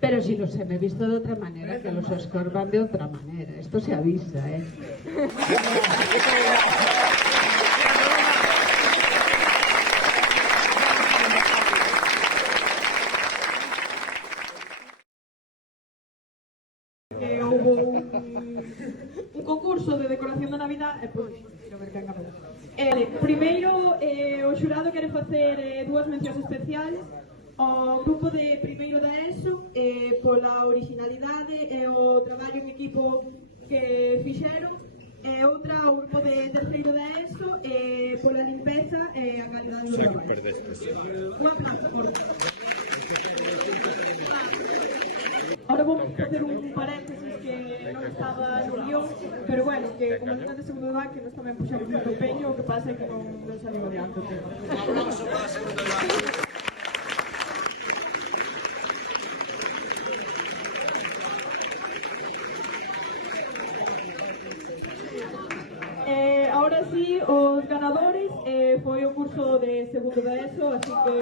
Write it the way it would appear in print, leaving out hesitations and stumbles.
Pero si los he visto de otra manera, que los Oscar van de otra manera. Esto se avisa, ¿eh? Hubo un concurso de decoración de Navidad e pois, a ver quen ganou. Primeiro, o xurado quere facer dúas mencións especiales ao grupo de primeiro da ESO pola originalidade e o traballo en equipo que fixeron, e outra ao grupo de terceiro da ESO pola limpeza e a calidade do traballo. Un aplauso, por favor. Ahora vamos facer un paréntesis que non estaba no guión, pero bueno, que como non é de segundo edad, que nos tamén puxamos moito empeño, o que pasa é que non saliu adiante o tema. Un aplauso para a segunda edad. Ahora sí, os ganadores foi o curso de segundo da ESO, así que